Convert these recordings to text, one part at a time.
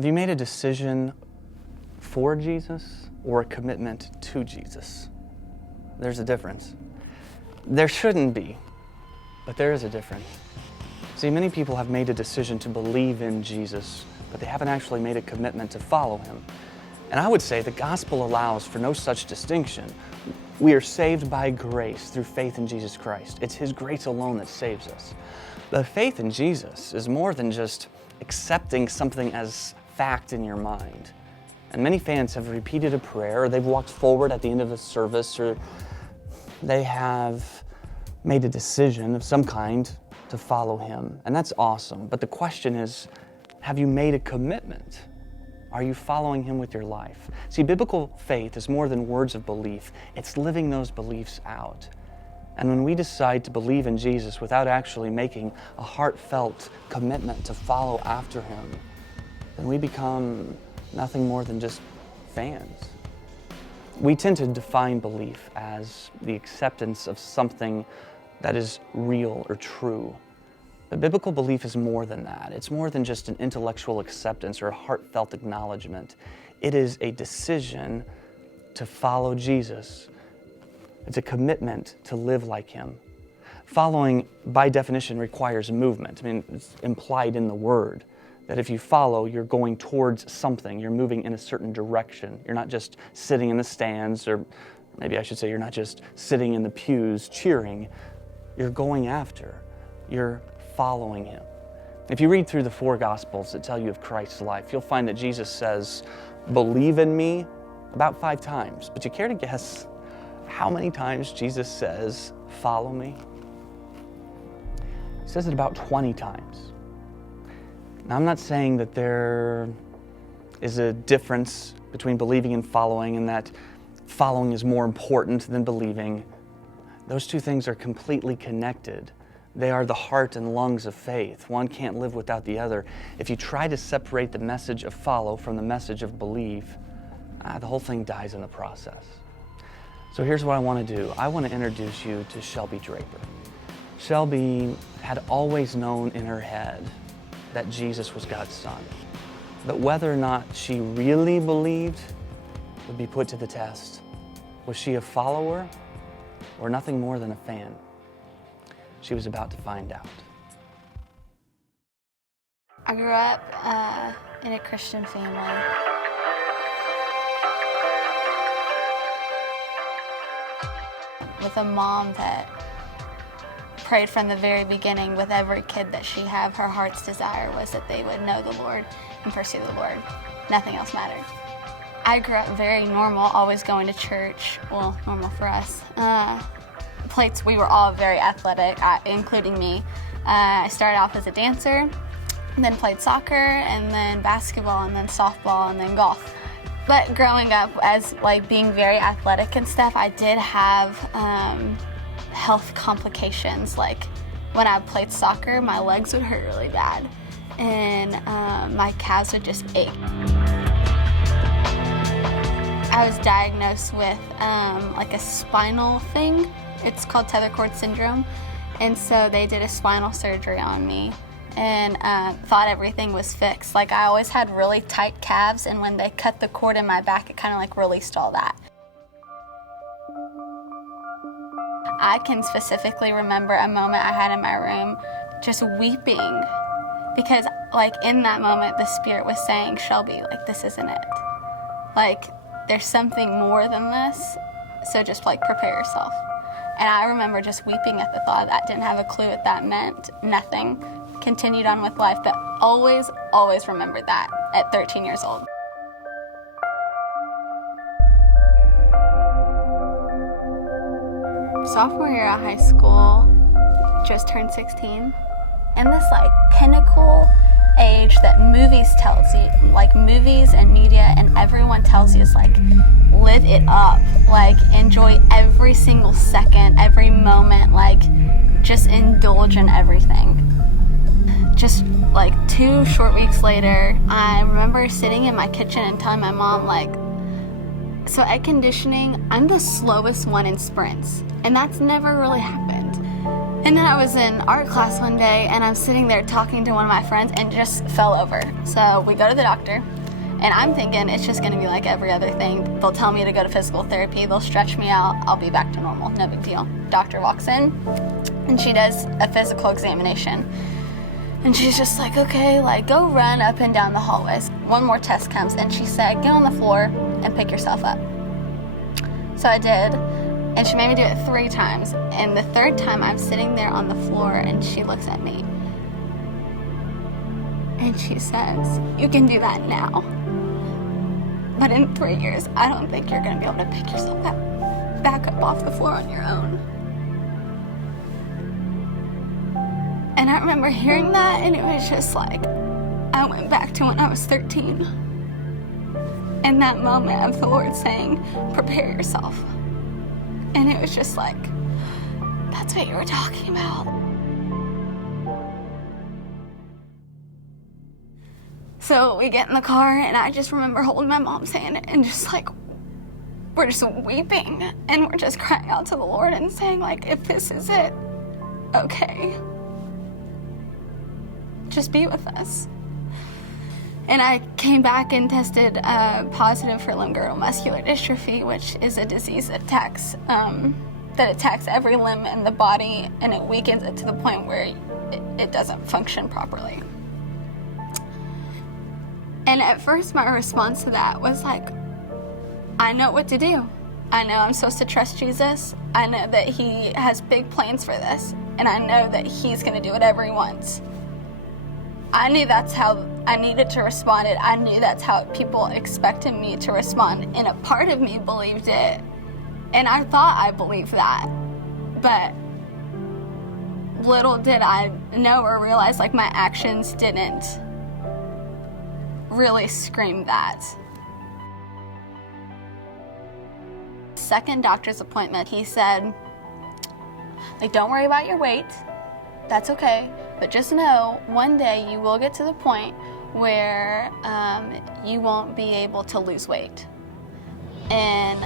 Have you made a decision for Jesus or a commitment to Jesus? There's a difference. There shouldn't be, but there is a difference. See, many people have made a decision to believe in Jesus, but they haven't actually made a commitment to follow him. And I would say the gospel allows for no such distinction. We are saved by grace through faith in Jesus Christ. It's his grace alone that saves us. But faith in Jesus is more than just accepting something as fact in your mind. And many fans have repeated a prayer, or they've walked forward at the end of a service, or they have made a decision of some kind to follow him. And that's awesome. But the question is, have you made a commitment? Are you following him with your life? See, biblical faith is more than words of belief. It's living those beliefs out. And when we decide to believe in Jesus without actually making a heartfelt commitment to follow after him, then we become nothing more than just fans. We tend to define belief as the acceptance of something that is real or true. But biblical belief is more than that. It's more than just an intellectual acceptance or a heartfelt acknowledgement. It is a decision to follow Jesus. It's a commitment to live like him. Following, by definition, requires movement. I mean, it's implied in the word that if you follow, you're going towards something. You're moving in a certain direction. You're not just sitting in the stands, or maybe I should say you're not just sitting in the pews cheering. You're going after. You're following him. If you read through the 4 Gospels that tell you of Christ's life, you'll find that Jesus says, "Believe in me," about 5 times. But you care to guess how many times Jesus says, "Follow me"? He says it about 20 times. Now, I'm not saying that there is a difference between believing and following, and that following is more important than believing. Those two things are completely connected. They are the heart and lungs of faith. One can't live without the other. If you try to separate the message of follow from the message of believe, the whole thing dies in the process. So here's what I want to do. I want to introduce you to Shelbi Draper. Shelbi had always known in her head that Jesus was God's son. But whether or not she really believed would be put to the test. Was she a follower or nothing more than a fan? She was about to find out. I grew up in a Christian family. With a mom that prayed from the very beginning with every kid that she had. Her heart's desire was that they would know the Lord and pursue the Lord. Nothing else mattered. I grew up very normal, always going to church. Well, normal for us. We were all very athletic, including me. I started off as a dancer, and then played soccer, and then basketball, and then softball, and then golf. But growing up as being very athletic and stuff, I did have health complications. Like when I played soccer, my legs would hurt really bad, and my calves would just ache. I was diagnosed with a spinal thing. It's called tether cord syndrome, and so they did a spinal surgery on me and thought everything was fixed. I always had really tight calves, and when they cut the cord in my back, it kind of released all that. I can specifically remember a moment I had in my room just weeping because in that moment the Spirit was saying, "Shelbi, this isn't it. There's something more than this, so just prepare yourself." And I remember just weeping at the thought of that. Didn't have a clue what that meant, nothing. Continued on with life, but always, always remembered that at 13 years old. Sophomore year of high school, just turned 16. And this pinnacle age that movies tells you, movies and media and everyone tells you is live it up, enjoy every single second, every moment, just indulge in everything. Just 2 short weeks later, I remember sitting in my kitchen and telling my mom so at conditioning, I'm the slowest one in sprints, and that's never really happened. And then I was in art class one day, and I'm sitting there talking to one of my friends and just fell over. So we go to the doctor, and I'm thinking it's just gonna be like every other thing. They'll tell me to go to physical therapy, they'll stretch me out, I'll be back to normal, no big deal. Doctor walks in, and she does a physical examination. And she's just like, okay, like go run up and down the hallways. One more test comes, and she said, get on the floor and pick yourself up. So I did. And she made me do it 3 times. And the 3rd time, I'm sitting there on the floor, and she looks at me. And she says, you can do that now. But in 3 years, I don't think you're going to be able to pick yourself back up off the floor on your own. And I remember hearing that, and it was just like, I went back to when I was 13. And that moment of the Lord saying, prepare yourself. And it was just like, that's what you were talking about. So we get in the car, and I just remember holding my mom's hand and just like, we're just weeping, and we're just crying out to the Lord and saying like, if this is it, okay, just be with us. And I came back and tested positive for limb-girdle muscular dystrophy, which is a disease that attacks every limb in the body, and it weakens it to the point where it doesn't function properly. And at first, my response to that was like, I know what to do. I know I'm supposed to trust Jesus. I know that he has big plans for this, and I know that he's going to do whatever he wants. I knew that's how I needed to respond. I knew that's how people expected me to respond, and a part of me believed it, and I thought I believed that, but little did I know or realize, like, my actions didn't really scream that. Second doctor's appointment, he said, like, don't worry about your weight. That's okay. But just know, one day you will get to the point where you won't be able to lose weight. And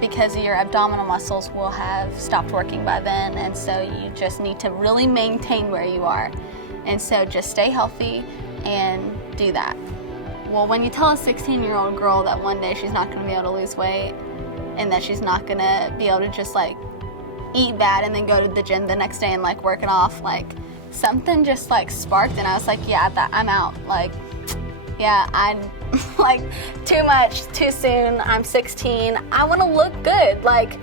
because your abdominal muscles will have stopped working by then, and so you just need to really maintain where you are. And so just stay healthy and do that. Well, when you tell a 16-year-old girl that one day she's not going to be able to lose weight, and that she's not going to be able to just, like, eat bad and then go to the gym the next day and, like, work it off, like, something just, like, sparked, and I was like, yeah, I'm out. Like, yeah, I'm, like, too much, too soon. I'm 16. I want to look good. Like,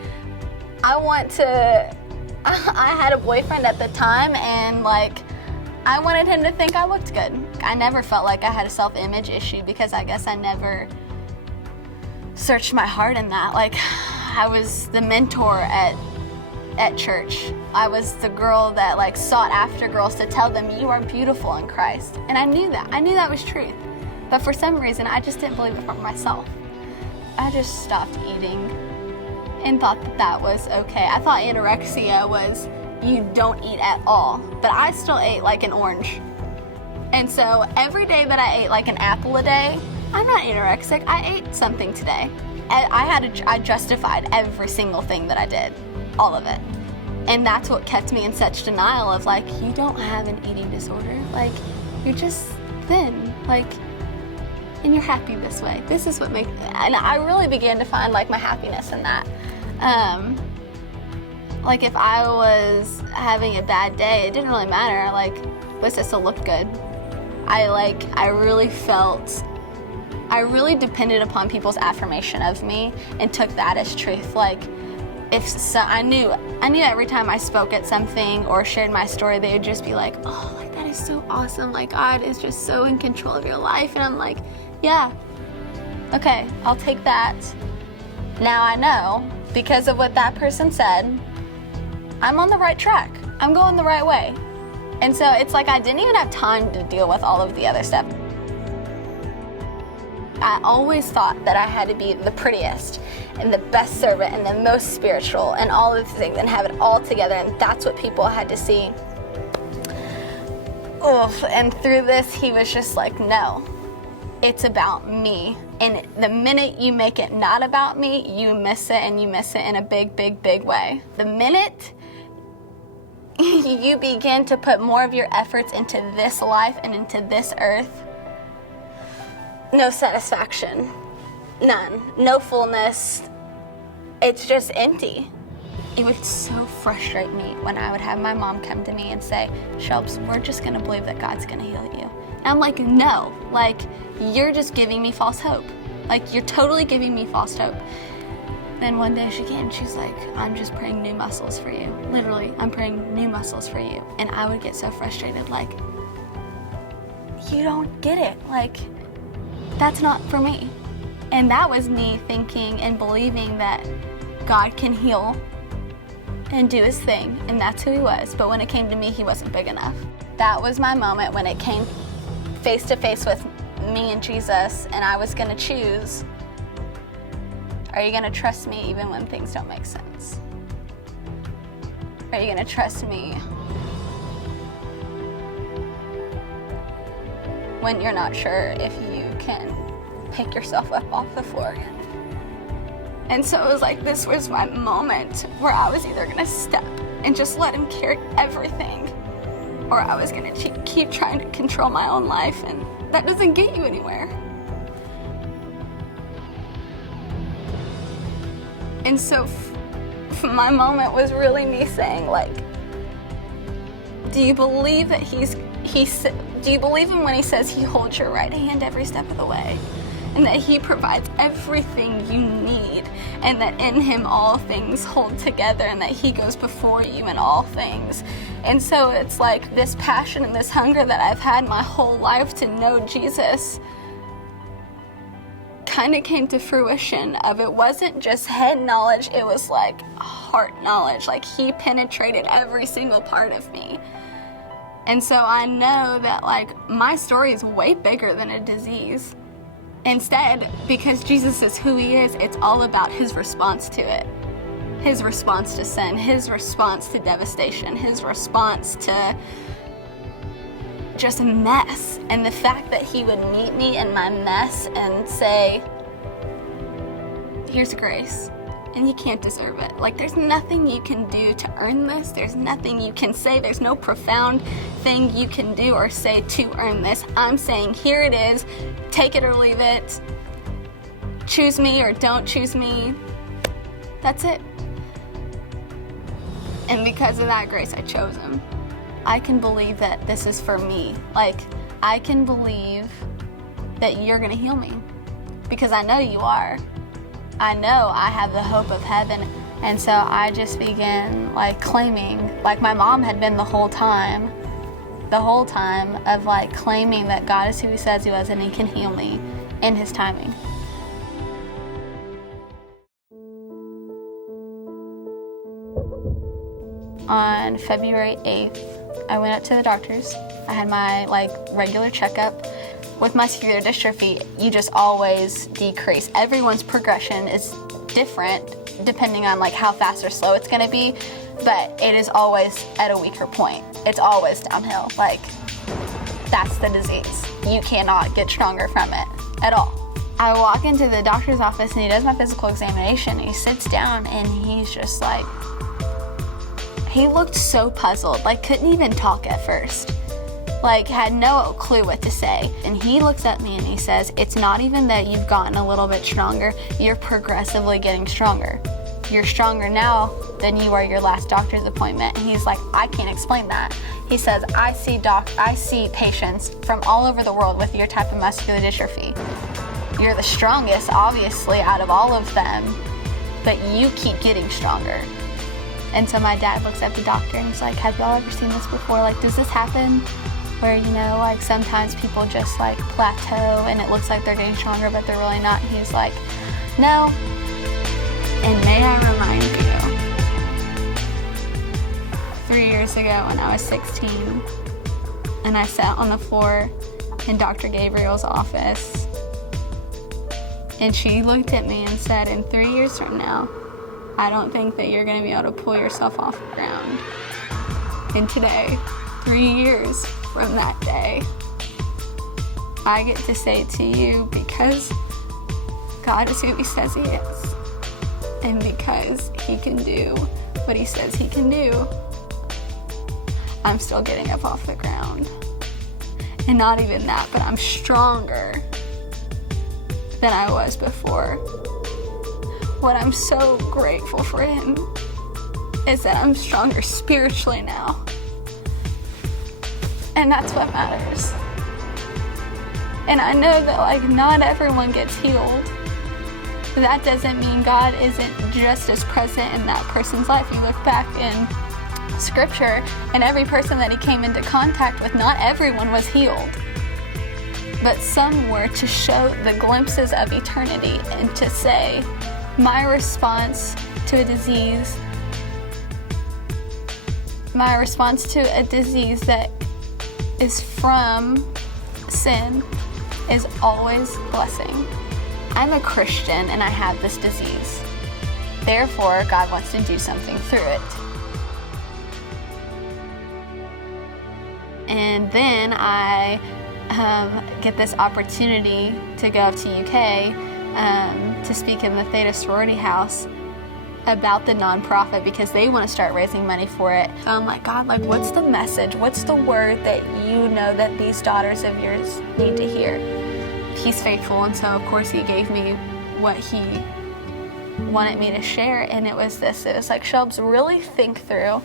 I had a boyfriend at the time, and, like, I wanted him to think I looked good. I never felt like I had a self-image issue because I guess I never searched my heart in that. Like, I was the mentor at church. I was the girl that, like, sought after girls to tell them, you are beautiful in Christ. And I knew that. I knew that was truth. But for some reason, I just didn't believe it for myself. I just stopped eating and thought that was okay. I thought anorexia was you don't eat at all. But I still ate like an orange. And so every day that I ate like an apple a day, I'm not anorexic. I ate something today. I justified every single thing that I did. All of it. And that's what kept me in such denial of, like, you don't have an eating disorder. Like, you're just thin. Like, and you're happy this way. This is what makes, and I really began to find, like, my happiness in that. Like, if I was having a bad day, it didn't really matter. Like, was I still looked good? I really depended upon people's affirmation of me and took that as truth. Like, I knew every time I spoke at something or shared my story, they would just be like, oh, like, that is so awesome. Like, God is just so in control of your life. And I'm like, yeah, okay, I'll take that. Now I know, because of what that person said, I'm on the right track. I'm going the right way. And so it's like I didn't even have time to deal with all of the other stuff. I always thought that I had to be the prettiest and the best servant and the most spiritual and all of the things and have it all together, and that's what people had to see. Oof. And through this, he was just like, no, it's about me. And the minute you make it not about me, you miss it, and you miss it in a big, big, big way. The minute you begin to put more of your efforts into this life and into this earth, no satisfaction, none, no fullness. It's just empty. It would so frustrate me when I would have my mom come to me and say, Shelbs, we're just gonna believe that God's gonna heal you. And I'm like, no, like, you're just giving me false hope. Like, you're totally giving me false hope. Then one day she came, she's like, I'm just praying new muscles for you. Literally, I'm praying new muscles for you. And I would get so frustrated, like, you don't get it. Like, that's not for me. And that was me thinking and believing that God can heal and do his thing, and that's who he was. But when it came to me, he wasn't big enough. That was my moment when it came face to face with me and Jesus, and I was gonna choose, are you gonna trust me even when things don't make sense? Are you gonna trust me when you're not sure if you can pick yourself up off the floor again? And so it was like, this was my moment where I was either gonna step and just let him carry everything, or I was gonna keep trying to control my own life, and that doesn't get you anywhere. And so my moment was really me saying, like, do you believe that do you believe him when he says he holds your right hand every step of the way? And that he provides everything you need, and that in him all things hold together, and that he goes before you in all things. And so it's like this passion and this hunger that I've had my whole life to know Jesus kind of came to fruition of, it wasn't just head knowledge, it was like heart knowledge. Like, he penetrated every single part of me. And so I know that, like, my story is way bigger than a disease. Instead, because Jesus is who he is, it's all about his response to it. His response to sin, his response to devastation, his response to just mess. And the fact that he would meet me in my mess and say, here's grace, and you can't deserve it. Like, there's nothing you can do to earn this. There's nothing you can say. There's no profound thing you can do or say to earn this. I'm saying, here it is. Take it or leave it. Choose me or don't choose me. That's it. And because of that grace, I chose him. I can believe that this is for me. Like, I can believe that you're gonna heal me, because I know you are. I know I have the hope of heaven. And so I just began, like, claiming, like my mom had been the whole time of, like, claiming that God is who he says he was, and he can heal me in his timing. On February 8th, I went up to the doctors. I had my, like, regular checkup. With muscular dystrophy, you just always decrease. Everyone's progression is different depending on, like, how fast or slow it's gonna be, but it is always at a weaker point. It's always downhill. Like, that's the disease. You cannot get stronger from it at all. I walk into the doctor's office and he does my physical examination. He sits down and he's just like, he looked so puzzled, like couldn't even talk at first. Like, had no clue what to say. And he looks at me and he says, it's not even that you've gotten a little bit stronger, you're progressively getting stronger. You're stronger now than you were your last doctor's appointment. And he's like, I can't explain that. He says, I see patients from all over the world with your type of muscular dystrophy. You're the strongest, obviously, out of all of them, but you keep getting stronger. And so my dad looks at the doctor and he's like, have y'all ever seen this before? Like, does this happen? Where, you know, like sometimes people just like plateau and it looks like they're getting stronger, but they're really not. And he's like, no. And may I remind you, 3 years ago when I was 16, and I sat on the floor in Dr. Gabriel's office, and she looked at me and said, in 3 years from now, I don't think that you're gonna be able to pull yourself off the ground. And today, 3 years from that day, I get to say to you, because God is who he says he is, and because he can do what he says he can do, I'm still getting up off the ground. And not even that, but I'm stronger than I was before. What I'm so grateful for him is that I'm stronger spiritually now. And that's what matters. And I know that like not everyone gets healed. But that doesn't mean God isn't just as present in that person's life. You look back in scripture and every person that he came into contact with, not everyone was healed. But some were, to show the glimpses of eternity and to say, my response to a disease that is from sin is always blessing. I'm a Christian and I have this disease. Therefore, God wants to do something through it. And then I get this opportunity to go up to UK to speak in the Theta Sorority House about the nonprofit because they want to start raising money for it. So I'm like, God, like, what's the message? What's the word that you know that these daughters of yours need to hear? He's faithful, and so of course he gave me what he wanted me to share, and it was this. It was like, Shelbs, really think through.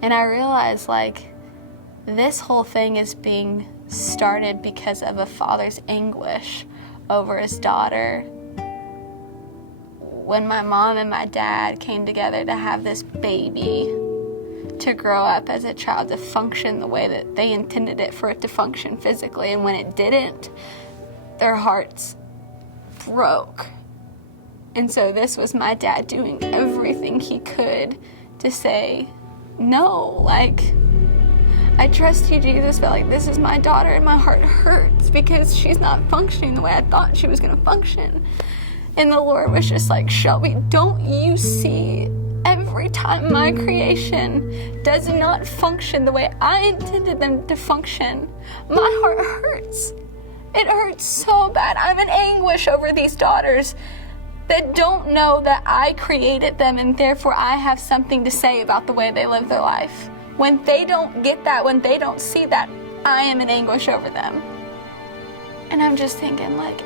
And I realized, like, this whole thing is being started because of a father's anguish over his daughter. When my mom and my dad came together to have this baby, to grow up as a child, to function the way that they intended it for it to function physically, and when it didn't, their hearts broke. And so this was my dad doing everything he could to say, no, like, I trust you, Jesus, but like, this is my daughter and my heart hurts because she's not functioning the way I thought she was going to function. And the Lord was just like, Shelby, don't you see every time my creation does not function the way I intended them to function, my heart hurts. It hurts so bad. I'm in anguish over these daughters that don't know that I created them and therefore I have something to say about the way they live their life. When they don't get that, when they don't see that, I am in anguish over them. And I'm just thinking, like,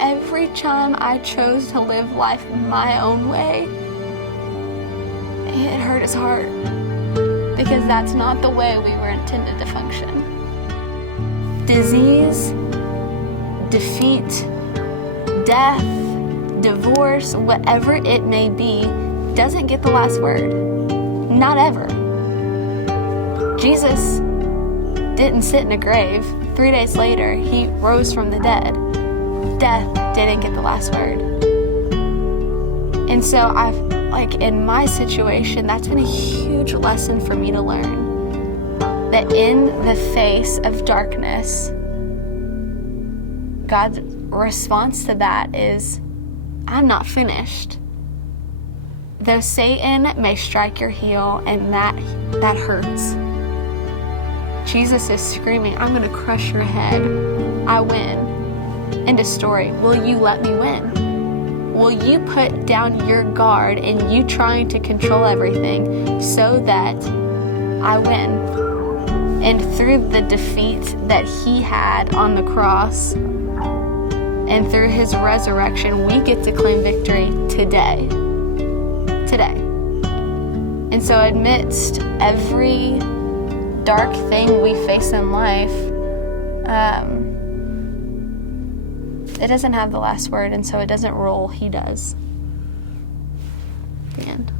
every time I chose to live life my own way, it hurt his heart. Because that's not the way we were intended to function. Disease, defeat, death, divorce, whatever it may be, doesn't get the last word. Not ever. Jesus didn't sit in a grave. 3 days later, he rose from the dead. Death didn't get the last word. And so in my situation, that's been a huge lesson for me to learn. That in the face of darkness, God's response to that is, I'm not finished. Though Satan may strike your heel and that hurts, Jesus is screaming, I'm going to crush your head. I win. End of story. Will you let me win? Will you put down your guard and you trying to control everything so that I win? And through the defeat that he had on the cross and through his resurrection, we get to claim victory today. Today. And so amidst every dark thing we face in life, it doesn't have the last word, and so it doesn't rule, he does. The end.